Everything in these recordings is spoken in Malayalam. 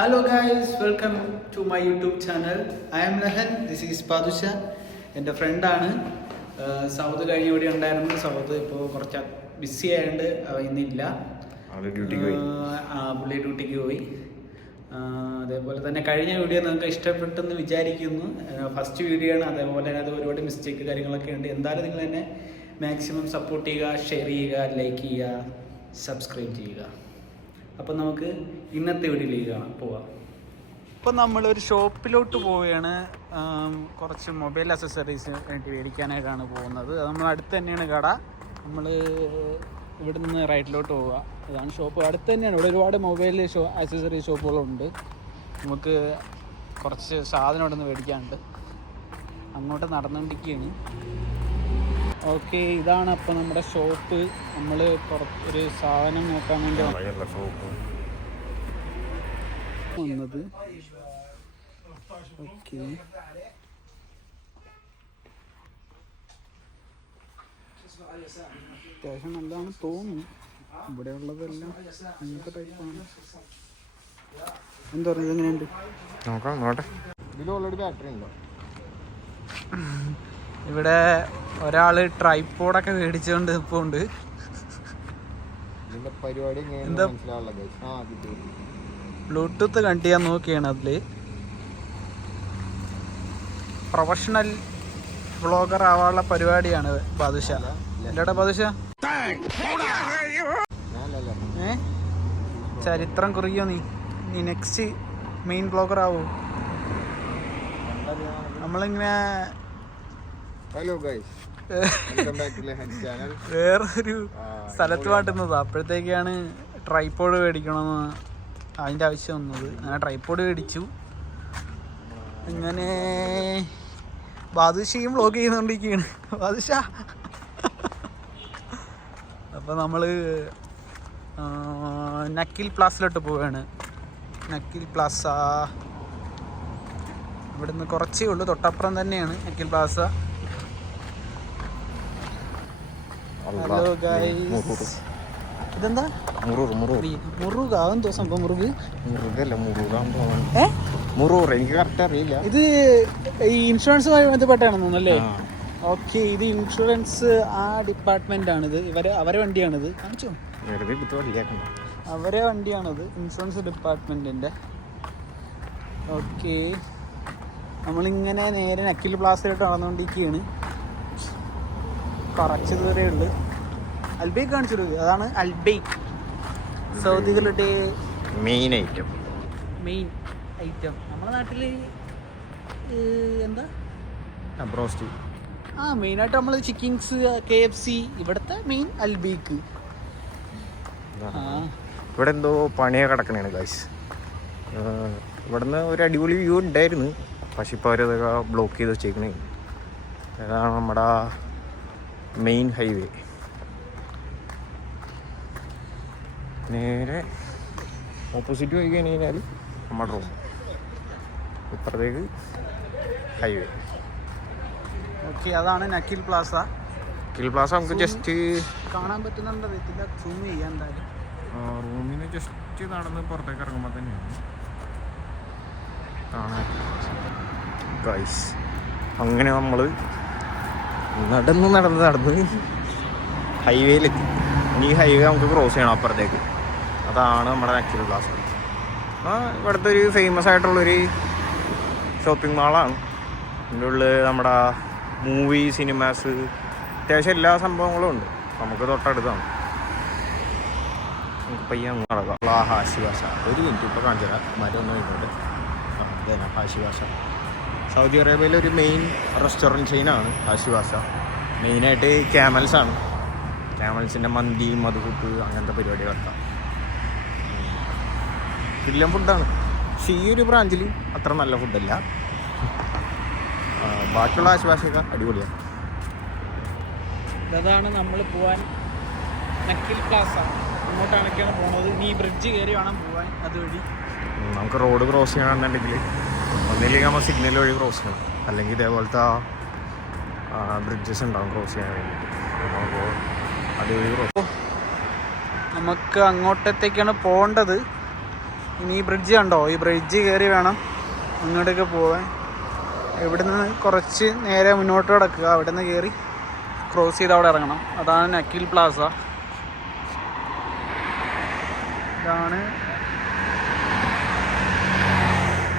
Hello guys, welcome to my YouTube channel. I am Lahan, this is Padusha. എൻ്റെ ഫ്രണ്ടാണ്. സൗദ് കഴിഞ്ഞ ഇവിടെ ഉണ്ടായിരുന്നു. സൗദ് ഇപ്പോൾ കുറച്ച് ബിസി ആയതുകൊണ്ട് ഇന്നില്ല. പുള്ളി ഡ്യൂട്ടിക്ക് പോയി. അതേപോലെ തന്നെ കഴിഞ്ഞ വീഡിയോ നിങ്ങൾക്ക് ഇഷ്ടപ്പെട്ടെന്ന് വിചാരിക്കുന്നു. ഫസ്റ്റ് വീഡിയോ ആണ്, അതേപോലെ തന്നെ അത് ഒരുപാട് മിസ്റ്റേക്ക് കാര്യങ്ങളൊക്കെ ഉണ്ട്. എന്തായാലും നിങ്ങൾ എന്നെ മാക്സിമം സപ്പോർട്ട് ചെയ്യുക, ഷെയർ ചെയ്യുക, ലൈക്ക് ചെയ്യുക, സബ്സ്ക്രൈബ് ചെയ്യുക. അപ്പം നമുക്ക് ഇന്നത്തെ വീഡിയോയിലേക്ക് പോവാം. ഇപ്പം നമ്മളൊരു ഷോപ്പിലോട്ട് പോവുകയാണ്. കുറച്ച് മൊബൈൽ അക്സസറീസ് വേണ്ടി മേടിക്കാനായിട്ടാണ് പോകുന്നത്. അത് നമ്മൾ അടുത്ത് തന്നെയാണ് കട. നമ്മൾ ഇവിടെ നിന്ന് റൈറ്റിലോട്ട് പോവുക. ഇതാണ് ഷോപ്പ്, അടുത്ത് തന്നെയാണ്. ഇവിടെ ഒരുപാട് മൊബൈൽ അക്സസറീസ് ഷോപ്പുകളുണ്ട്. നമുക്ക് കുറച്ച് സാധനം ഇവിടെ നിന്ന് മേടിക്കാനുണ്ട്. അങ്ങോട്ട് നടന്നുകൊണ്ടിരിക്കുകയാണ്. ഓക്കെ, ഇതാണ് അപ്പോൾ നമ്മുടെ ഷോപ്പ്. നമ്മൾ ഒരു സാധനം നോക്കാൻ വേണ്ടി വന്നത്. ഓക്കെ, അത്യാവശ്യം നല്ലതാണ് തോന്നുന്നു. ഇവിടെ ഉള്ളതെല്ലാം അങ്ങനത്തെ ടൈപ്പാണ്. എന്താ പറയുക, എങ്ങനെയുണ്ട് നോക്കാം. ഇതിൽ ഓൾറെഡി ബാറ്ററി ഉണ്ടോ? ഇവിടെ ഒരാൾ ട്രൈപോഡൊക്കെ മേടിച്ചുകൊണ്ട് ഇപ്പോൾ ഉണ്ട്. എന്താ ബ്ലൂടൂത്ത് കണക്ട് ചെയ്യാൻ നോക്കിയാണ്. അതിൽ പ്രൊഫഷണൽ വ്ളോഗർ ആവാനുള്ള പരിപാടിയാണ് ബാദുഷ. എന്താടാ ബാദുഷ, ചരിത്രം കുറിയോ? നീ നെക്സ്റ്റ് മെയിൻ വ്ളോഗർ ആവോ? നമ്മളിങ്ങനെ hello guys, welcome back to ലഹൻ ചാനൽ. വേറൊരു സ്ഥലത്ത് പാട്ടുന്നത്. അപ്പോഴത്തേക്കാണ് ട്രൈപോഡ് മേടിക്കണമെന്ന് അതിൻ്റെ ആവശ്യം വന്നത്. അങ്ങനെ ട്രൈപോഡ് മേടിച്ചു. അങ്ങനെ ബാദുഷയും വ്ളോഗ് ചെയ്യുന്നുകൊണ്ടിരിക്കുകയാണ്. ബാദുഷ അപ്പോൾ നമ്മൾ നക്കിൽ പ്ലാസിലോട്ട് പോവുകയാണ്. നക്കിൽ പ്ലാസ ഇവിടുന്ന് കുറച്ചേ ഉള്ളൂ, തൊട്ടപ്പുറം തന്നെയാണ് നക്കിൽ പ്ലാസ. ഹലോ ഗൈസ്, ഇതെന്താ മുറുക? അതെന്തോ സംഭവം? എനിക്ക് കറക്റ്റ് അറിയില്ല. ഇത് ഈ ഇൻഷുറൻസുമായി ബന്ധപ്പെട്ടാണെന്ന് തോന്നുന്നല്ലേ? ഓക്കെ, ഇത് ഇൻഷുറൻസ് ആ ഡിപ്പാർട്ട്മെന്റ് ആണിത്. അവരെ വണ്ടിയാണിത്. കാണിച്ചോ, അവരെ വണ്ടിയാണിത്, ഇൻഷുറൻസ് ഡിപ്പാർട്ട്മെന്റിന്റെ. ഓക്കെ, നമ്മളിങ്ങനെ നേരെ നക്കിൽ പ്ലാസയിലോട്ട് നടന്നുകൊണ്ടിരിക്കുകയാണ്. കുറച്ച് ദൂരേ ഉള്ളു. അൽബൈക്ക് കാണിച്ചത് അതാണ്. Albaik സൗദികളുടെ main item. നമ്മുടെ നാട്ടിൽ എന്താ ബ്രോസ്റ്റ്. മെയിനായിട്ട് നമ്മൾ ചിക്കിങ്സ്, KFC. ഇവിടുത്തെ മെയിൻ അൽബൈക്ക്. ഇവിടെ എന്തോ പണിയൊക്കെ കിടക്കണേണ് ഗൈസ്. ഇവിടുന്ന് ഒരു അടിപൊളി വ്യൂ ഉണ്ടായിരുന്നു, പക്ഷെ ഇപ്പോൾ അവരതൊക്കെ ബ്ലോക്ക് ചെയ്ത് വെച്ചേക്കണേ. അതാണ് നമ്മുടെ മെയിൻ ഹൈവേ. നേരെ ഓപ്പോസിറ്റ് പോയി കഴിഞ്ഞാൽ നമ്മുടെ റൂം, ഇപ്പുറത്തേക്ക് ഹൈവേ. ഓക്കെ, അതാണ് നക്കിൽ പ്ലാസ. നമുക്ക് ജസ്റ്റ് കാണാൻ പറ്റുന്നുണ്ട്, സൂം ചെയ്യാൻ. എന്തായാലും റൂമിന് ജസ്റ്റ് നടന്ന് പുറത്തേക്ക് ഇറങ്ങുമ്പോൾ തന്നെയാണ് കാണാൻ ഗൈസ്. അങ്ങനെ നമ്മൾ നടന്ന് ഹൈവേയിലെത്തി. ഇനി ഈ ഹൈവേ നമുക്ക് ക്രോസ് ചെയ്യണം അപ്പുറത്തേക്ക്. അതാണ് നമ്മുടെ നക്കിൽ പ്ലാസ. ഇവിടുത്തെ ഒരു ഫേമസ് ആയിട്ടുള്ളൊരു ഷോപ്പിംഗ് മാളാണ്. ഇതിൻ്റെ ഉള്ളിൽ നമ്മുടെ മൂവി, സിനിമാസ്, അത്യാവശ്യം എല്ലാ സംഭവങ്ങളും ഉണ്ട്. നമുക്ക് തൊട്ടടുത്താണ്. നമുക്ക് പയ്യെ അങ്ങ് നടക്കാം. ഹാഷിവാസ ഒരു മിനിറ്റ് ഇപ്പോൾ കാണിച്ചു തരാം. മരമൊന്നും ഇങ്ങോട്ട് അതന്നെ ഹാഷിവാസ. സൗദി അറേബ്യയിലെ ഒരു മെയിൻ റെസ്റ്റോറൻറ്റ് ചെയിനാണ് ഹാഷിവാസ. മെയിനായിട്ട് ക്യാമൽസാണ്. ക്യാമൽസിൻ്റെ മന്തി, മധുകൂട്ട്, അങ്ങനത്തെ പരിപാടികളൊക്കെ കിടിലൻ ഫുഡാണ്. പക്ഷേ ഈ ഒരു ബ്രാഞ്ചിൽ അത്ര നല്ല ഫുഡല്ല. ബാക്കിയുള്ള ഹാഷിവാസയൊക്കെ അടിപൊളിയാണ്. അതാണ് നമ്മൾ പോവാൻ നക്കിൽ പ്ലാസ. അങ്ങോട്ടാണൊക്കെയാണ് പോകുന്നത്. ഇനി ഈ ബ്രിഡ്ജ് കയറി വേണം പോവാൻ. അതുവഴി നമുക്ക് റോഡ് ക്രോസ് ചെയ്യണമെന്നുണ്ടെങ്കിൽ ഒന്നില്ലെങ്കിൽ നമ്മൾ സിഗ്നൽ വഴി ക്രോസ് ചെയ്യണം, അല്ലെങ്കിൽ ഇതേപോലത്തെ ബ്രിഡ്ജസ് ഉണ്ടാവും ക്രോസ് ചെയ്യാൻ വേണ്ടിയിട്ട്. അപ്പോൾ അതുവഴി ക്രോസ്. നമുക്ക് അങ്ങോട്ടത്തേക്കാണ് പോകേണ്ടത്. ഇനി ഈ ബ്രിഡ്ജ് കണ്ടോ, ഈ ബ്രിഡ്ജ് കയറി വേണം അങ്ങോട്ടേക്ക് പോവാൻ. ഇവിടുന്ന് കുറച്ച് നേരെ മുന്നോട്ട് കിടക്കുക, അവിടെ നിന്ന് കയറി ക്രോസ് ചെയ്ത് അവിടെ ഇറങ്ങണം. അതാണ് നക്കിൽ പ്ലാസ. ഇതാണ്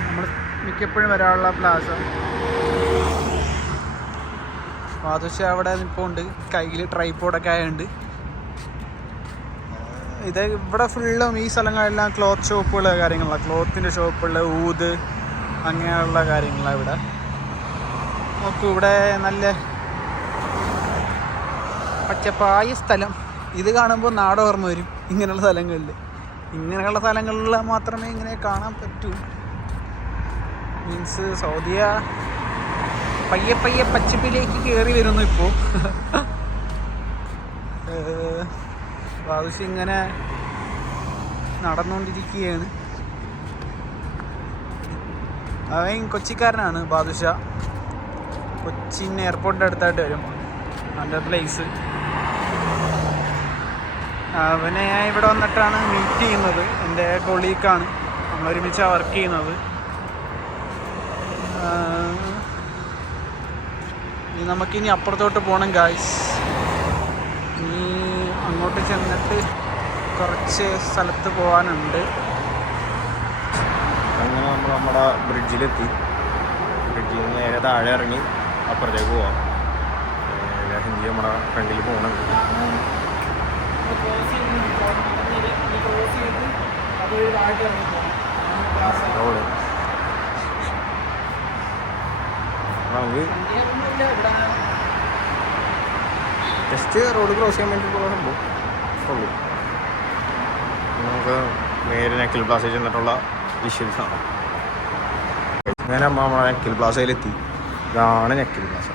നമ്മൾ മിക്കപ്പോഴും വരാനുള്ള പ്ലാസ. ബാദുഷ അവിടെ ഇപ്പോൾ ഉണ്ട്, കയ്യിൽ ട്രൈപ്പോഡൊക്കെ ആയതുകൊണ്ട്. ഇത് ഇവിടെ ഫുള്ളും ഈ സ്ഥലങ്ങളെല്ലാം ക്ലോത്ത് ഷോപ്പുകൾ കാര്യങ്ങളാണ്, ക്ലോത്തിൻ്റെ ഷോപ്പുകൾ, ഊത് അങ്ങനെയുള്ള കാര്യങ്ങളാണ് ഇവിടെ. നോക്കൂ, ഇവിടെ നല്ല പച്ചപ്പായ സ്ഥലം. ഇത് കാണുമ്പോൾ നാട് ഓർമ്മ വരും. ഇങ്ങനെയുള്ള സ്ഥലങ്ങളിൽ മാത്രമേ ഇങ്ങനെ കാണാൻ പറ്റൂ. മീൻസ് സൗദിയ പയ്യെ പച്ചപ്പിലേക്ക് കയറി വരുന്നു ഇപ്പോൾ. ബാദുഷ ഇങ്ങനെ നടന്നുകൊണ്ടിരിക്കുകയാണ്. അവൻ കൊച്ചിക്കാരനാണ് ബാദുഷ. കൊച്ചിൻ എയർപോർട്ടിൻ്റെ അടുത്തായിട്ട് വരും അവൻ്റെ പ്ലേസ്. അവനെ ഞാൻ ഇവിടെ വന്നിട്ടാണ് മീറ്റ് ചെയ്യുന്നത്. എൻ്റെ കൊളീഗാണ്, നമ്മൾ ഒരുമിച്ചാണ് വർക്ക് ചെയ്യുന്നത്. നമുക്കിനി അപ്പുറത്തോട്ട് പോകണം ഗായ്സ്. ഇനി അങ്ങോട്ട് ചെന്നിട്ട് കുറച്ച് സ്ഥലത്ത് പോകാനുണ്ട്. അങ്ങനെ നമ്മൾ നമ്മുടെ ബ്രിഡ്ജിലെത്തി. ബ്രിഡ്ജിൽ നിന്ന് നേരെ താഴെ ഇറങ്ങി അപ്പുറത്തേക്ക് പോവാം. ഹിന്ദി നമ്മുടെ ഫ്രണ്ടിൽ പോകുന്നുണ്ട്. നമുക്ക് ജസ്റ്റ് റോഡ് ക്രോസ് ചെയ്യാൻ വേണ്ടിയിട്ടുള്ള സംഭവം ഉള്ളൂ. നമുക്ക് നേരെ നക്കിൽ പ്ലാസയിൽ ചെന്നിട്ടുള്ള വിഷ്വൽസ് ആണ്. അങ്ങനെ നമ്മളെ നക്കിൽ പ്ലാസയിലെത്തി. ഇതാണ് നക്കിൽ പ്ലാസ.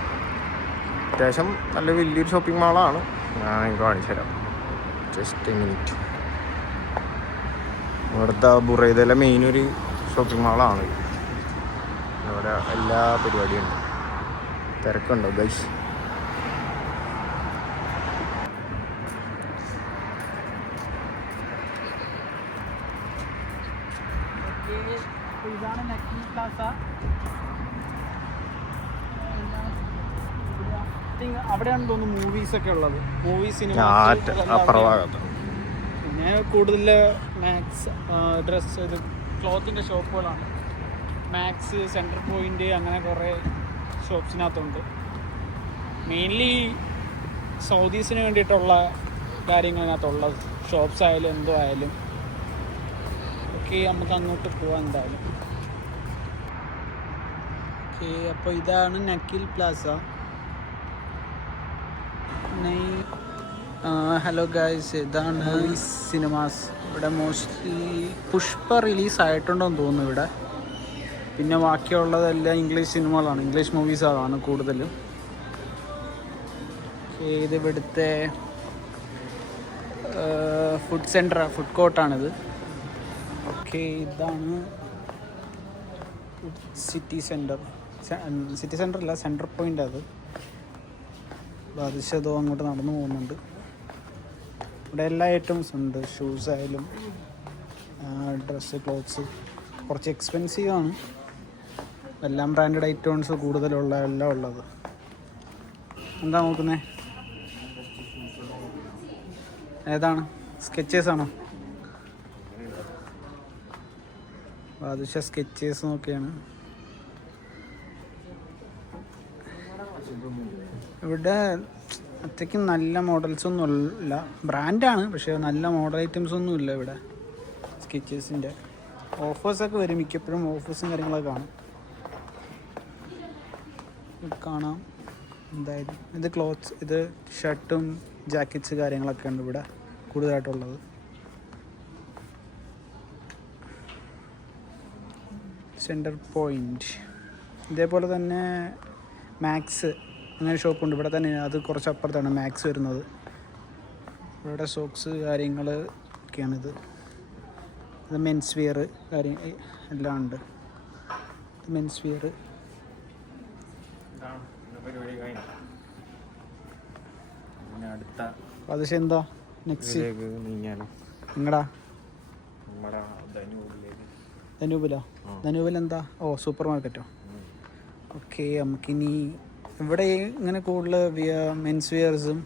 അത്യാവശ്യം നല്ല വലിയൊരു ഷോപ്പിംഗ് മാളാണ്. ഞാൻ നിങ്ങൾക്ക് കാണിച്ചു തരാം. Just minute. ഇവിടുത്തെ ബുറൈദയിലെ മെയിൻ ഒരു ഷോപ്പിംഗ് മാളാണ്. ഇവിടെ എല്ലാ പരിപാടിയും ഉണ്ട്. തിരക്കുണ്ടോ ഗൈസ്? ഇതാണ് നക്കിൽ പ്ലാസ. അവിടെയാണ് തോന്നുന്നു മൂവീസൊക്കെ ഉള്ളത്. സിനിമ. പിന്നെ കൂടുതൽ മാക്സ് ഡ്രസ്സ്, ഇത് ക്ലോത്തിൻ്റെ ഷോപ്പുകളാണ്. മാക്സ്, സെൻട്രൽ പോയിൻ്റ്, അങ്ങനെ കുറേ ഷോപ്സിനകത്തുണ്ട്. മെയിൻലി സൗദീസിന് വേണ്ടിയിട്ടുള്ള കാര്യങ്ങളിനകത്തുള്ളത്. ഷോപ്സ് ആയാലും എന്തോ ആയാലും. ഓക്കെ, നമുക്ക് അങ്ങോട്ട് പോവാം എന്തായാലും. ഓക്കെ, അപ്പോൾ ഇതാണ് നക്കിൽ പ്ലാസ. ഹലോ ഗായ്സ്, ഇതാണ് സിനിമാസ്. ഇവിടെ മോസ്റ്റ്ലി പുഷ്പ റിലീസായിട്ടുണ്ടെന്ന് തോന്നുന്നു ഇവിടെ. പിന്നെ ബാക്കിയുള്ളതെല്ലാം ഇംഗ്ലീഷ് സിനിമകളാണ്, ഇംഗ്ലീഷ് മൂവീസാണ് കൂടുതലും. ഇത് ഇവിടുത്തെ ഫുഡ് സെൻറ്റർ, ഫുഡ് കോർട്ടാണിത്. ഓക്കെ, ഇതാണ് സിറ്റി സെൻറ്റർ. സിറ്റി സെൻറ്റർ അല്ല, സെൻട്രൽ പോയിൻ്റ്. അത് ബാധിച്ചതോ അങ്ങോട്ട് നടന്നു പോകുന്നുണ്ട്. ഇവിടെ എല്ലാ ഐറ്റംസ് ഉണ്ട്. ഷൂസ് ആയാലും ഡ്രസ്സ്, ക്ലോത്ത്സ്. കുറച്ച് എക്സ്പെൻസീവ് ആണ്. എല്ലാം ബ്രാൻഡഡ് ഐറ്റംസ് കൂടുതലുള്ള എല്ലാം ഉള്ളത്. എന്താ നോക്കുന്നത്? ഏതാണ്? സ്കെച്ചേഴ്സ് ആണോ? ബാദുഷ സ്കെച്ചേഴ്സ് നോക്കിയാണ്. ഇവിടെ അത്രയ്ക്കും നല്ല മോഡൽസൊന്നും ഇല്ല. ബ്രാൻഡാണ്, പക്ഷേ നല്ല മോഡൽ ഐറ്റംസൊന്നും ഇല്ല ഇവിടെ സ്കെച്ചേഴ്സിൻ്റെ. ഓഫേഴ്സൊക്കെ വരും, മിക്കപ്പോഴും ഓഫേഴ്സും കാര്യങ്ങളൊക്കെ കാണാം. എന്തായാലും ഇത് ക്ലോത്ത്സ്, ഇത് ഷർട്ടും ജാക്കറ്റ്സ് കാര്യങ്ങളൊക്കെ ഉണ്ട് ഇവിടെ കൂടുതലായിട്ടുള്ളത്. Centre point. ഇതേപോലെ തന്നെ മാക്സ് അങ്ങനെ ഷോപ്പുണ്ട് ഇവിടെ തന്നെ. അത് കുറച്ച് അപ്പുറത്താണ് മാക്സ് വരുന്നത്. ഇവിടെ സോക്സ് കാര്യങ്ങൾ ഒക്കെയാണിത്. ഇത് മെൻസ് വെയർ കാര്യം എല്ലാം ഉണ്ട്. ഇത് മെൻസ് വെയർ. അടുത്ത അത് എന്താ നെക്സ്റ്റ് നിങ്ങടാ നമ്മുടെ ധനൂരിലേക്ക്. ധനൂപിലോ? ധനൂപിൽ എന്താ? ഓ, സൂപ്പർ മാർക്കറ്റോ? ഓക്കെ, നമുക്കിനി ഇവിടെ ഇങ്ങനെ കൂടുതൽ മെൻസ് വെയർസും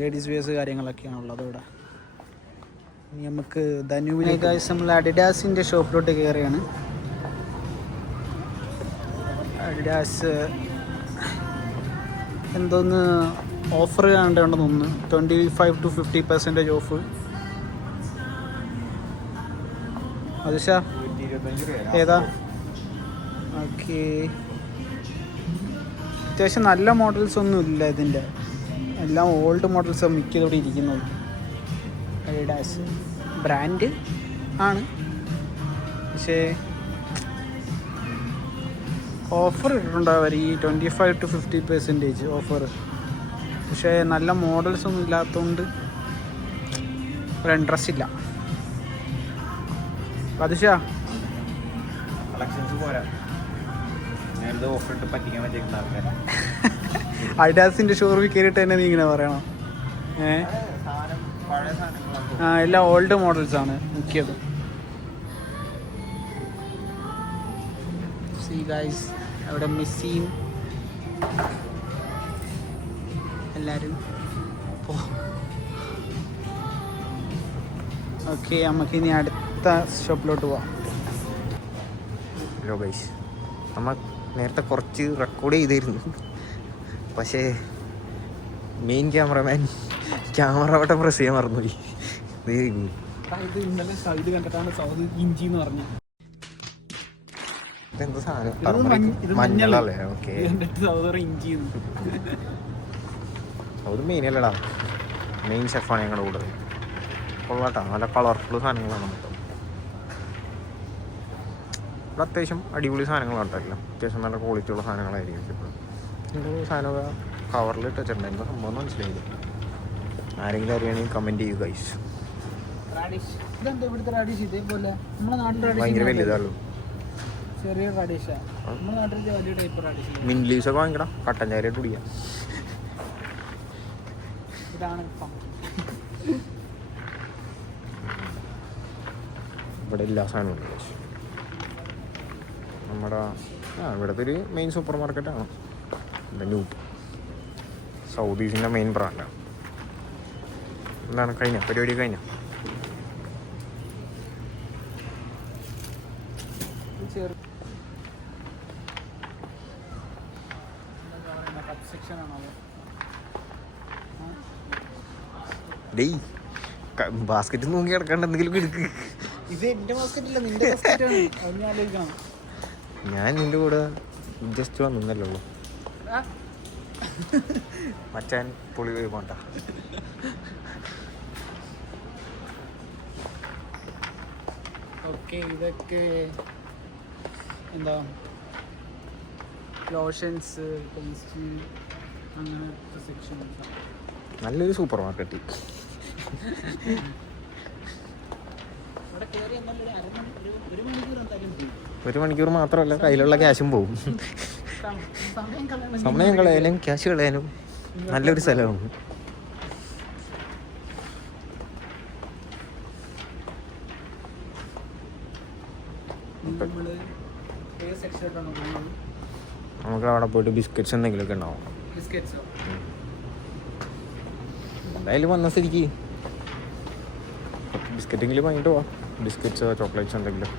ലേഡീസ് വെയർസ് കാര്യങ്ങളൊക്കെയാണുള്ളത് ഇവിടെ. ഇനി നമുക്ക് ധനുവിനെ ഗൈസ് നമ്മൾ അഡിഡാസിൻ്റെ ഷോപ്പിലോട്ട് കയറിയാണ്. അഡിഡാസ് എന്തോന്ന് ഓഫർ കാണേണ്ടതെന്ന് തോന്നുന്നു. 25 to 50% ഓഫ്. അതുശാ ഏതാ? ഓക്കെ, അത്യാവശ്യം നല്ല മോഡൽസ് ഒന്നും ഇല്ല ഇതിൻ്റെ, എല്ലാം ഓൾഡ് മോഡൽസ് മിക്കതോടെ ഇരിക്കുന്നത്. അഡിഡാസ് ബ്രാൻഡ് ആണ്, പക്ഷേ ഓഫർ ഇട്ടിട്ടുണ്ടാവും അവർ ഈ 25 to 50% ഓഫർ. പക്ഷേ നല്ല മോഡൽസ് ഒന്നും ഇല്ലാത്തതുകൊണ്ട് ഒരു ഇൻട്രസ്റ്റ് ഇല്ല. അതുശാ കളക്ഷൻസ് പോരാ, നേരത്തെ ഓഫർ ഇട്ട് പറ്റിക്കാൻ പറ്റിയിട്ടുള്ള ആൾക്കാർ. അഡിഡാസിൻ്റെ ഷോറൂമിൽ കയറിയിട്ട് തന്നെ നീ ഇങ്ങനെ പറയണം. പഴയ സാധനങ്ങളാണ്. ആ, എല്ലാം ഓൾഡ് മോഡൽസാണ് മിക്കതും. സീ ഗൈസ്, അവിടെ മിസ്സിൻ എല്ലാവരും. ഓക്കെ, നമുക്കിനി അടുത്ത ഷോപ്പിലോട്ട് പോവാം. ഹലോ ഗൈസ്, നമ്മൾ നേരത്തെ കുറച്ച് റെക്കോർഡ് ചെയ്തിരുന്നു, പക്ഷേ മെയിൻ ക്യാമറമാൻ ക്യാമറ വട്ടം പ്രസ് ചെയ്യാൻ മറന്നുപോയി. ഇത് ഇന്നലെ സൗദി കണ്ടിട്ടാണ് സൗദി ഇഞ്ചി എന്ന് പറഞ്ഞത്. ഇതെന്താ സാധനം? മഞ്ഞളല്ലേ? ഓക്കെ, ഇഞ്ചി അത് മെയിനല്ലടാ, മെയിൻ ഷെഫാണ് ഞങ്ങളുടെ കൂടെ. കൊള്ളാട്ടാ, നല്ല കളർഫുൾ സാധനങ്ങളാണ് മൊത്തം. ഇവിടെ അത്യാവശ്യം അടിപൊളി സാധനങ്ങളാണ് കേട്ടോ, അത്യാവശ്യം നല്ല ക്വാളിറ്റി ഉള്ള സാധനങ്ങളായിരിക്കും ഇപ്പോൾ. എൻ്റെ സാധനമൊക്കെ കവറിൽ ഇട്ട് വെച്ചിട്ടുണ്ട്, എന്താ സംഭവം മനസ്സിലായില്ല. ആരെങ്കിലും അറിയണമെങ്കിൽ കമൻറ്റ് ചെയ്യുക ഗൈസ്. ഭയങ്കര വലുതാണല്ലോ, ചെറിയ റാഡിഷാ. നമ്മുടെ നാട്ടിൽ വലിയ ടൈപ്പ് റാഡിഷ്. മിൻ ലീവ്സൊക്കെ വാങ്ങിക്കണം, കട്ടൻ ചായയായിട്ട് കുടിക്കാം. ഇതാണ് ഇവിടെ എല്ലാ സാധനവും ഉണ്ട്. നമ്മുടെ ഇവിടുത്തെ ഒരു മെയിൻ സൂപ്പർ മാർക്കറ്റാണ് ധനൂപ്, സൗദീസിൻ്റെ മെയിൻ ബ്രാൻഡാണ്. എന്താണ് കഴിഞ്ഞ പരിപാടി? കഴിഞ്ഞ ഡേയ് ബാസ്ക്കറ്റ് നോക്കി കിടക്കാണ്ട് എന്തെങ്കിലും എടുക്ക്. ഇത് എന്റെ ബാസ്ക്കറ്റല്ല, നിന്റെ ബാസ്ക്കറ്റാണ്. അത് ഞാൻ ആലോചിക്കണം. ഞാൻ നിന്റെ കൂടെ ജസ്റ്റ് വന്നല്ലോ. മച്ചാൻ പൊളി പോയി പോണ്ട. ഓക്കെ, ഇതൊക്കെ എന്താ ലോഷൻസ്, പേസ്റ്റ്, അങ്ങനത്തെ സെക്ഷൻസ്. നല്ലൊരു സൂപ്പർ മാർക്കറ്റ്. ഒരു മണിക്കൂർ മാത്രമല്ല, കയ്യിലുള്ള ക്യാഷും പോവും. സമയം കളയാനും ക്യാഷ് കളയാനും നല്ലൊരു സ്ഥലമാണ്. നമുക്ക് അവിടെ പോയിട്ട് ബിസ്ക്കറ്റ്സ് എന്തെങ്കിലുമൊക്കെ ഉണ്ടാവും. എന്തായാലും വന്ന സ്ഥിതിക്ക് ബിസ്ക്കറ്റെങ്കിലും വാങ്ങിയിട്ട് പോവാം. ബിസ്ക്കറ്റ്സോ ചോക്ലേറ്റ്സോ എന്തെങ്കിലും.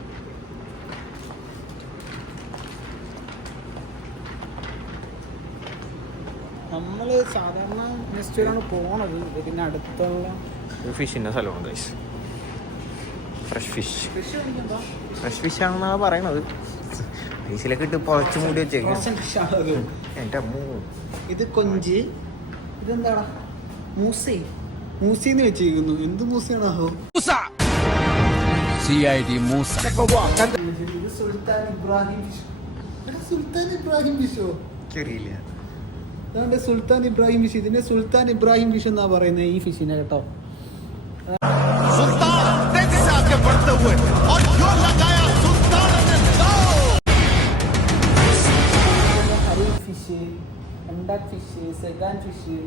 നമ്മൾ സാധാരണ നെക്സ്റ്റിലാണ് പോണത്. ഇതിന് അടുത്തുള്ള ഒരു ഫിഷിൻ്റെ സ്ഥലമുണ്ട് guys. Fresh fish. Fresh fish ആണെന്നാണ് പറയണത്. ഐസിലൊക്കെ ഇട്ട് പുറച്ച് മൂടി വെച്ചേക്കും. എൻ്റെ അമ്മൂ, ഇത് കൊഞ്ച്. ഇതെന്താടാ? മൂസി. മൂസിന്ന് വെച്ചിരിക്കുന്നു. എന്ത് മൂസയാണോ? ഇത് സുൽത്താൻ ഇബ്രാഹിം ഫിഷ്. സുൽത്താൻ ഇബ്രാഹിം ഫിഷോ? എനിക്കറിയില്ല. അതാണ്ട് സുൽത്താൻ ഇബ്രാഹിം ഫിഷ്. ഇതിനെ സുൽത്താൻ ഇബ്രാഹിം ഫിഷ് എന്നാ പറയുന്നത് ഈ ഫിഷിനെ കേട്ടോ. ഫിഷ്, അണ്ടാക് ഫിഷ്, സെഗാൻ ഫിഷ്,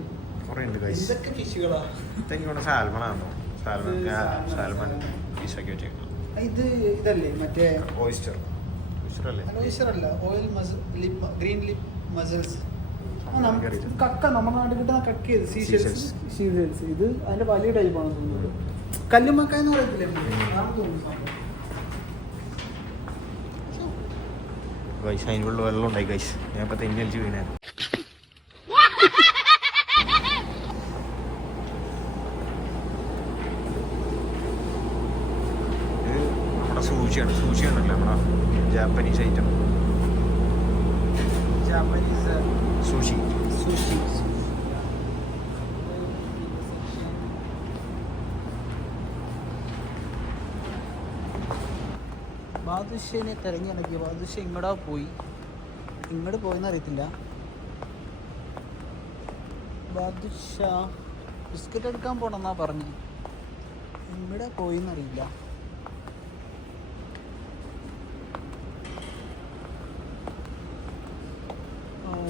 കുറേ ഉണ്ട് ഗൈസ്. ഇതൊക്കെ ഫിഷുകളാ. ഇതെനിക്ക് സാൽമണാണോ? സാൽമൺ പീസൊക്കെ വെച്ചേക്കുന്നത്. ഇത് ഇതല്ലേ മറ്റേ ഓയിസ്റ്റർ അല്ലേ? ഓയിസ്റ്റർ അല്ല, ഓയിൽ ഗ്രീൻ ലിപ്പ് മസിൽസ്. കക്ക നമ്മുടെ നാട്ടിൽ കിട്ടുന്ന കക്ക സീഷെൽസ്. ഇത് അതിന്റെ വലിയ ടൈപ്പാണ് തോന്നുന്നത്. കല്ലുമക്ക എന്ന് പറയത്തില്ലേ? ഗൈസ് അതിനുള്ള വെള്ളം ഉണ്ടായി ഗൈസ്. ഞാൻ ഇപ്പം തെഞ്ഞടിച്ച് വീണേ. ഇത് നമ്മുടെ സൂഷി ഉണ്ടല്ലോ, നമ്മുടെ ജാപ്പനീസ് ഐറ്റം. Japanese sushi. ബാദുഷനെ തിരഞ്ഞിറക്കി. ബാദുഷ ഇങ്ങോട്ട് പോയെന്ന് അറിയത്തില്ല. ബാദുഷ ബിസ്ക്കറ്റ് എടുക്കാൻ പോണെന്നാ പറഞ്ഞു. ഇവിടെ പോയെന്നറിയില്ല.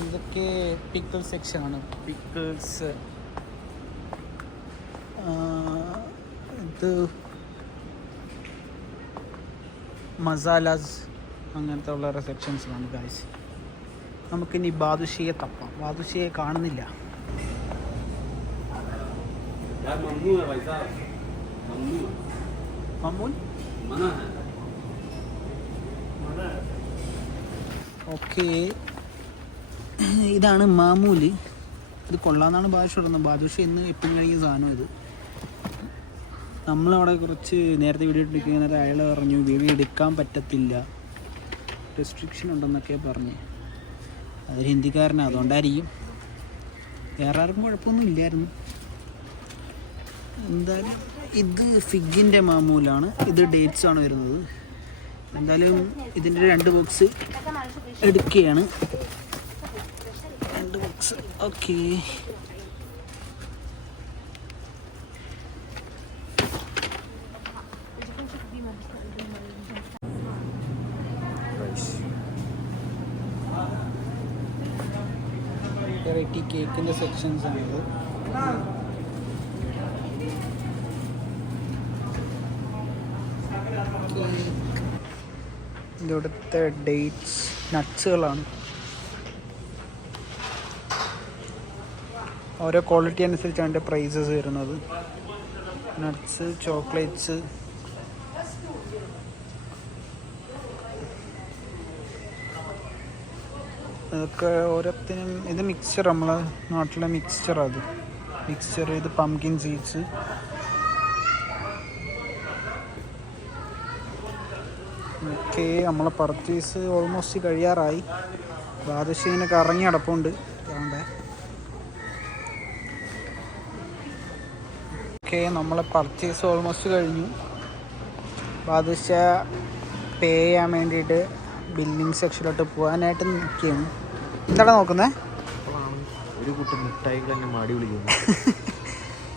ഇതൊക്കെ പിക്കിൾ സെക്ഷനാണ്. പിക്കിൾസ് ഇത് മസാലാസ് അങ്ങനത്തെ ഉള്ള സെക്ഷൻസിലാണ് ഗൈസ്. നമുക്കിനി ബാദുഷയെ തപ്പാം. ബാദുഷയെ കാണുന്നില്ല. മമ്മൂൻ ഓക്കെ, ഇതാണ് മാമൂല്. ഇത് കൊള്ളാമെന്നാണ് ഭാഷ ഇടുന്നത്. ബാദുഷ ഇന്ന് എപ്പോഴും കഴിക്കുന്ന സാധനം ഇത്. നമ്മളവിടെ കുറച്ച് നേരത്തെ വീഡിയോ എടുക്കുന്നത് അയാൾ പറഞ്ഞു വീഡിയോ എടുക്കാൻ പറ്റത്തില്ല, റെസ്ട്രിക്ഷൻ ഉണ്ടെന്നൊക്കെ പറഞ്ഞു. അതൊരു ഹിന്ദിക്കാരനാണ്, അതുകൊണ്ടായിരിക്കും. വേറെ ആർക്കും കുഴപ്പമൊന്നും ഇല്ലായിരുന്നു. എന്തായാലും ഇത് ഫിഗിൻ്റെ മാമൂലാണ്. ഇത് ഡേറ്റ്സ് ആണ് വരുന്നത്. എന്തായാലും ഇതിൻ്റെ 2 ബോക്സ് എടുക്കുകയാണ്. 2 ബോക്സ് ഓക്കെ. വെറൈറ്റി കേക്കിൻ്റെ സെക്ഷൻസ് ആണിത്. ഇവിടുത്തെ ഡേറ്റ്സ് നട്ട്സുകളാണ്. ഓരോ ക്വാളിറ്റി അനുസരിച്ചാണ് അതിൻ്റെ പ്രൈസസ് വരുന്നത്. നട്ട്സ്, ചോക്ലേറ്റ്സ്, അതൊക്കെ ഓരോത്തിനും. ഇത് മിക്സ്ചർ, നമ്മളെ നാട്ടിലെ മിക്സ്ചറാണ്. ഇത് പംകിൻ സീഡ്സ്. ഓക്കെ, നമ്മളെ പർച്ചേസ് ഓൾമോസ്റ്റ് കഴിയാറായി. ബാദുഷ ഇങ്ങനെ കറങ്ങി അടപ്പുണ്ട്. ഓക്കെ, നമ്മളെ പർച്ചേസ് ഓൾമോസ്റ്റ് കഴിഞ്ഞു. ബാദുഷ പേ ചെയ്യാൻ വേണ്ടിയിട്ട് ബില്ലിംഗ് സെക്ഷനിലോട്ട് പോകാനായിട്ട് നിൽക്കുകയാണ്. എന്താണ് നോക്കുന്നത്? ഒരു കൂട്ടം മുട്ടായി തന്നെ മാടി വിളിക്കുന്നു.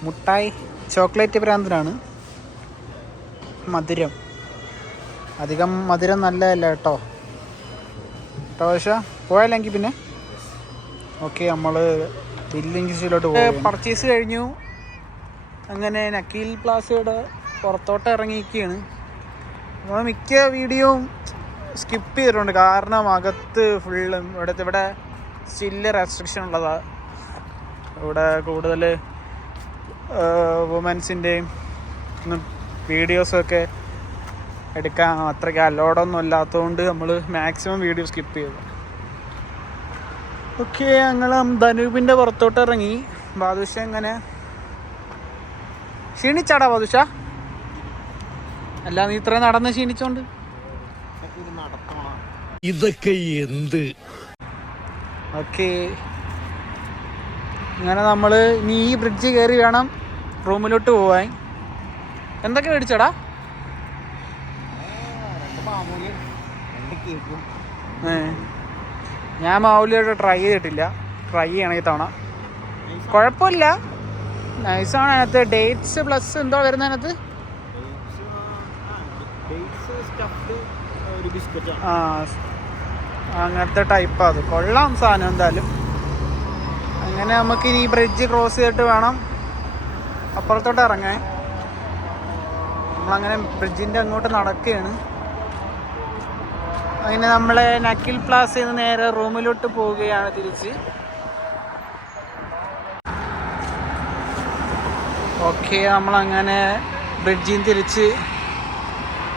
മുട്ടായി ചോക്ലേറ്റ് ഭ്രാന്തനാണ്. മധുരം അധികം മധുരം നല്ലതല്ല കേട്ടോ. പക്ഷ പോയാലെങ്കിൽ പിന്നെ ഓക്കെ, നമ്മൾ ബില്ലിംഗ് സെക്ഷനിലോട്ട് പോകും. പർച്ചേസ് കഴിഞ്ഞു. അങ്ങനെ നക്കീൽ പ്ലാസയുടെ പുറത്തോട്ട് ഇറങ്ങിയിരിക്കുകയാണ്. നമ്മൾ മിക്ക വീഡിയോയും സ്കിപ്പ് ചെയ്തിട്ടുണ്ട്, കാരണം അകത്ത് ഫുള്ളും ഇവിടെ സ്റ്റില്ല് റെസ്ട്രിക്ഷൻ ഉള്ളതാണ്. ഇവിടെ കൂടുതൽ വുമൻസിൻ്റെയും വീഡിയോസൊക്കെ എടുക്കാൻ അത്രയ്ക്ക് അലോഡൊന്നും അല്ലാത്തതുകൊണ്ട് നമ്മൾ മാക്സിമം വീഡിയോ സ്കിപ്പ് ചെയ്തു. ഓക്കെ, ഞങ്ങൾ ധനൂപിൻ്റെ പുറത്തോട്ട് ഇറങ്ങി. ബാദുഷ എങ്ങനെ ക്ഷീണിച്ചാടാ ബാദുഷ? അല്ല, നീ ഇത്രയും നടന്ന് ക്ഷീണിച്ചോണ്ട് ഇതൊക്കെ എന്ത്? ഓക്കെ, അങ്ങനെ നമ്മൾ ഇനി ഈ ബ്രിഡ്ജ് കയറി വേണം റൂമിലോട്ട് പോവാൻ. എന്തൊക്കെ മേടിച്ചടാ? ഞാൻ മാവുലിയോട്ട് ട്രൈ ചെയ്തിട്ടില്ല. ട്രൈ ചെയ്യണം ഈ തവണ. കുഴപ്പമില്ല, നൈസാണ്. അതിനകത്ത് ഡേറ്റ്സ് പ്ലസ് എന്തോ വരുന്നതിനകത്ത് ആ അങ്ങനത്തെ ടൈപ്പാണ്. അത് കൊള്ളാം സാധനം എന്തായാലും. അങ്ങനെ നമുക്കിനി ഈ ബ്രിഡ്ജ് ക്രോസ് ചെയ്തിട്ട് വേണം അപ്പുറത്തോട്ട് ഇറങ്ങാൻ. നമ്മളങ്ങനെ ബ്രിഡ്ജിൻ്റെ അങ്ങോട്ട് നടക്കുകയാണ്. അങ്ങനെ നമ്മളെ നക്കിൽ പ്ലാസയിൽ നിന്ന് നേരെ റൂമിലോട്ട് പോവുകയാണ് തിരിച്ച്. ഓക്കെ, നമ്മളങ്ങനെ ബ്രിഡ്ജിൽ നിന്ന് തിരിച്ച്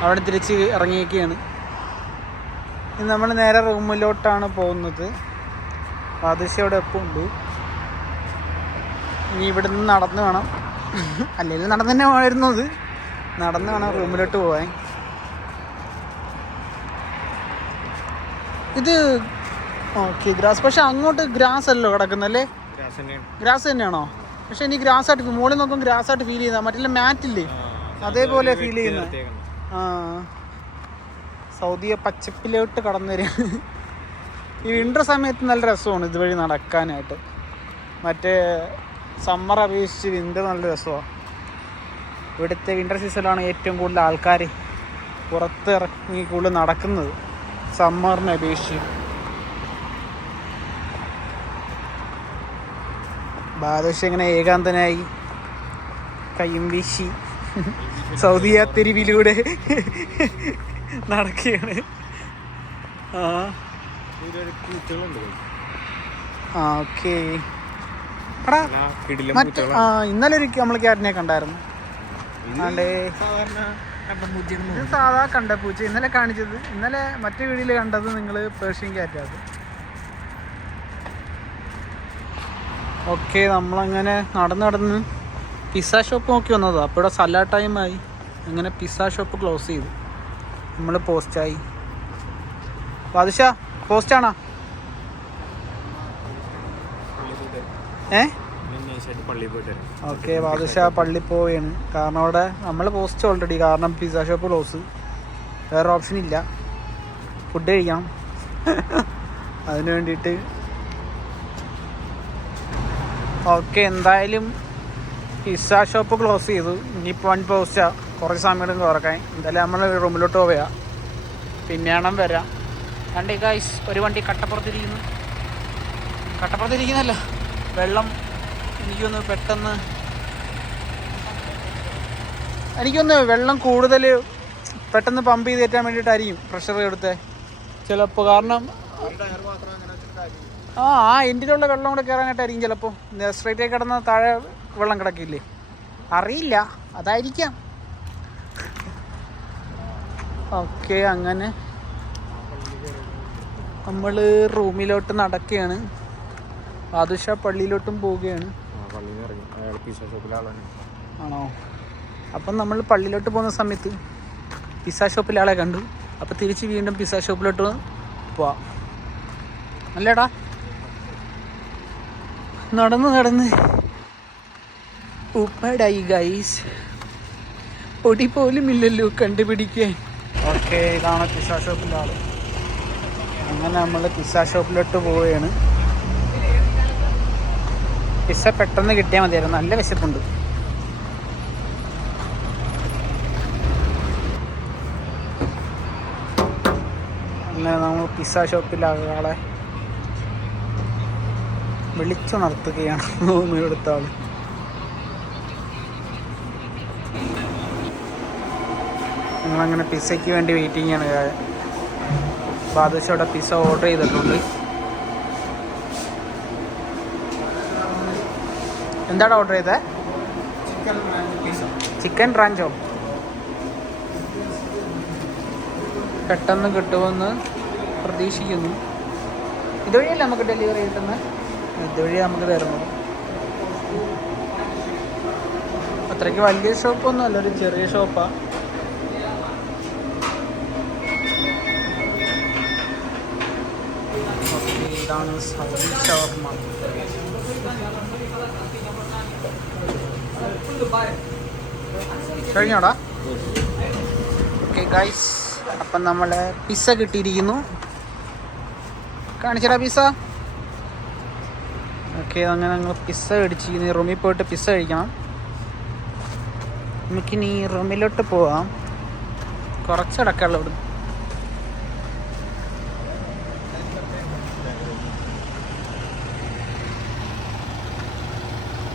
അവിടെ തിരിച്ച് ഇറങ്ങിയിരിക്കുകയാണ്. ഇനി നമ്മൾ നേരെ റൂമിലോട്ടാണ് പോകുന്നത്. ബാദുഷയുടെ ഒപ്പം ഉണ്ട്. ഇനി ഇവിടെ നിന്ന് നടന്ന് വേണം, അല്ലെങ്കിൽ നടന്ന് തന്നെ വരുന്നത്, നടന്ന് വേണം റൂമിലോട്ട് പോകാൻ. ഇത് ഓക്കെ ഗ്രാസ്, പക്ഷെ അങ്ങോട്ട് ഗ്രാസ് അല്ലോ കിടക്കുന്നല്ലേ? ഗ്രാസ് തന്നെയാണോ? പക്ഷെ എനിക്ക് ഗ്രാസ് ആയിട്ട് മുകളിൽ നോക്കുമ്പോൾ ഗ്രാസ് ആയിട്ട് ഫീൽ ചെയ്യുന്ന, മറ്റുള്ള മാറ്റില്ലേ അതേപോലെ ഫീൽ ചെയ്യുന്നത്. ആ, സൗദിയെ പച്ചപ്പിലോട്ട് കടന്നു വരിക. ഈ വിൻ്റർ സമയത്ത് നല്ല രസമാണ് ഇതുവഴി നടക്കാനായിട്ട്. മറ്റേ സമ്മർ അപേക്ഷിച്ച് വിൻ്റർ നല്ല രസമാണ്. ഇവിടുത്തെ വിൻ്റർ സീസണിലാണ് ഏറ്റവും കൂടുതൽ ആൾക്കാർ പുറത്തിറങ്ങി കൂടുതൽ നടക്കുന്നത്, സമ്മറിനെ അപേക്ഷിച്ച്. ബാദുഷ ഇങ്ങനെ ഏകാന്തനായി കയ്യും വീശി സൗദി തെരുവിലൂടെ നടക്കുകയാണ്. ഓക്കെ. ഇന്നലെ ഒരു നമ്മൾ ക്യാറ്റിനെ കണ്ടായിരുന്നു. ഇത് സാധാ കണ്ട പൂച്ച ഇന്നലെ കാണിച്ചത്. ഇന്നലെ മറ്റേ വീഡിയോയിൽ കണ്ടത് നിങ്ങൾ പേർഷ്യൻ ക്യാറ്റാണ്. ഓക്കെ, നമ്മളങ്ങനെ നടന്ന് പിസ്സ ഷോപ്പ് നോക്കി വന്നതാണ്. അപ്പോൾ ഇവിടെ സലാഡ് ടൈമായി. അങ്ങനെ പിസ്സ ഷോപ്പ് ക്ലോസ് ചെയ്തു. നമ്മൾ പോസ്റ്റായി. ബാദുഷ പോസ്റ്റാണോ? ഓക്കെ, ബാദുഷ പള്ളി പോവുകയാണ്. കാരണം അവിടെ നമ്മൾ പോസ്റ്റ് ഓൾറെഡി. കാരണം പിസ്സ ഷോപ്പ് ക്ലോസ്, വേറെ ഓപ്ഷൻ ഇല്ല. ഫുഡ് കഴിക്കണം. അതിന് വേണ്ടിയിട്ട് ഓക്കെ, എന്തായാലും പിസ്സ ഷോപ്പ് ക്ലോസ് ചെയ്തു. ഇനിയിപ്പോൾ 1 പോസ്റ്റാണ്, കുറച്ച് സമയം തുറക്കാൻ. എന്തായാലും നമ്മൾ റൂമിലോട്ട് പോവുക, പിന്നെയാണ് വരാം. രണ്ട് ഗൈസ്, ഒരു വണ്ടി കട്ടപ്പുറത്തിരിക്കുന്നല്ല, വെള്ളം എനിക്കൊന്ന് വെള്ളം കൂടുതൽ പെട്ടെന്ന് പമ്പ് ചെയ്ത് കയറ്റാൻ വേണ്ടിയിട്ടായിരിക്കും പ്രഷർ എടുത്തേ ചിലപ്പോൾ. കാരണം ആ എൻഡിലുള്ള വെള്ളം കൂടെ കയറാനായിട്ടായിരിക്കും ചിലപ്പോൾ. സ്ട്രൈറ്റായി കിടന്ന താഴെ വെള്ളം കിടക്കില്ലേ, അറിയില്ല, അതായിരിക്കാം. ഓക്കെ, അങ്ങനെ നമ്മൾ റൂമിലോട്ട് നടക്കുകയാണ്. ബാദുഷ പള്ളിയിലോട്ടും പോവുകയാണ്. ആണോ? അപ്പം നമ്മൾ പള്ളിയിലോട്ട് പോകുന്ന സമയത്ത് പിസ്സ ഷോപ്പിലെ ആളെ കണ്ടു. അപ്പോൾ തിരിച്ച് വീണ്ടും പിസ്സ ഷോപ്പിലോട്ട് പോവാം. അല്ലേടാ? നടന്ന് ഉപ്പടായി ഗൈസ്, പൊടി പോലും ഇല്ലല്ലോ കണ്ടുപിടിക്കാൻ. ഓക്കെ, ഇതാണ് പിസ്സ ഷോപ്പിലെ ആൾ. അങ്ങനെ നമ്മൾ പിസ്സ ഷോപ്പിലോട്ട് പോവുകയാണ്. പിസ്സ പെട്ടെന്ന് കിട്ടിയാൽ മതിയായിരുന്നു, നല്ല വിശപ്പുണ്ട്. അങ്ങനെ നമ്മൾ പിസ്സ ഷോപ്പിലെ ആളെ വിളിച്ചുണർത്തുകയാണ്. എടുത്ത ആൾ ഞങ്ങളങ്ങനെ പിസ്സയ്ക്ക് വേണ്ടി വെയിറ്റിംഗ് ആണ്. ബാദുഷയുടെ പിസ്സ ഓർഡർ ചെയ്തിട്ടുണ്ട്. എന്താണ് ഓർഡർ ചെയ്തത്? ചിക്കൻ റാഞ്ചോ. പെട്ടെന്ന് കിട്ടുമെന്ന് പ്രതീക്ഷിക്കുന്നു. ഇതുവഴിയല്ല നമുക്ക് ഡെലിവറി കിട്ടുന്നത്, ഇതുവഴി നമുക്ക് തരുന്നു. അത്രയ്ക്ക് വലിയ ഷോപ്പൊന്നും അല്ല, ഒരു ചെറിയ ഷോപ്പാണ്. ഇതാണ് സൗദി ഷവർമ. കഴിഞ്ഞോടാ? ഓക്കെ ഗൈസ്, അപ്പം നമ്മളെ പിസ്സ കിട്ടിയിരിക്കുന്നു. കാണിച്ചടാ പിസ്സ. ഓക്കെ, അങ്ങനെ ഞങ്ങൾ പിസ്സ മേടിച്ചിരിക്കുന്നു. റൂമിൽ പോയിട്ട് പിസ്സ കഴിക്കണം. നമുക്കിനി റൂമിലോട്ട് പോവാം. കുറച്ചടക്കമുള്ള ഇവിടെ.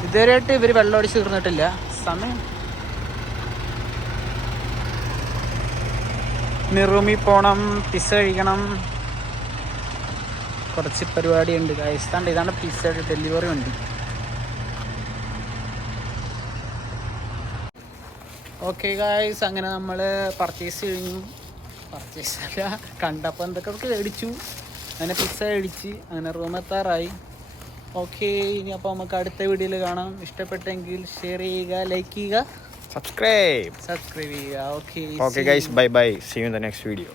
ഇതുവരെയായിട്ട് ഇവർ വെള്ളം അടിച്ച് തീർന്നിട്ടില്ല. സമയം ഇനി റൂമിൽ പോകണം, പിസ്സ കഴിക്കണം, കുറച്ച് പരിപാടിയുണ്ട് ഗൈസ്. ഇതാണ് പിസ്സ ഡെലിവറി ഉണ്ട്. ഓക്കെ ഗൈസ്, അങ്ങനെ നമ്മൾ പർച്ചേസ് കഴിഞ്ഞു. പർച്ചേസ് അല്ല, കണ്ടപ്പോൾ എന്തൊക്കെ മേടിച്ചു. അങ്ങനെ പിസ്സ കഴിച്ച് അങ്ങനെ റൂം എത്താറായി. ഓക്കെ, ഇനി അപ്പോൾ നമുക്ക് അടുത്ത വീഡിയോയിൽ കാണാം. ഇഷ്ടപ്പെട്ടെങ്കിൽ ഷെയർ ചെയ്യുക, ലൈക്ക് ചെയ്യുക, സബ്സ്ക്രൈബ് സബ്സ്ക്രൈബ് ചെയ്യുക. Okay okay guys, bye bye, see you in the next video.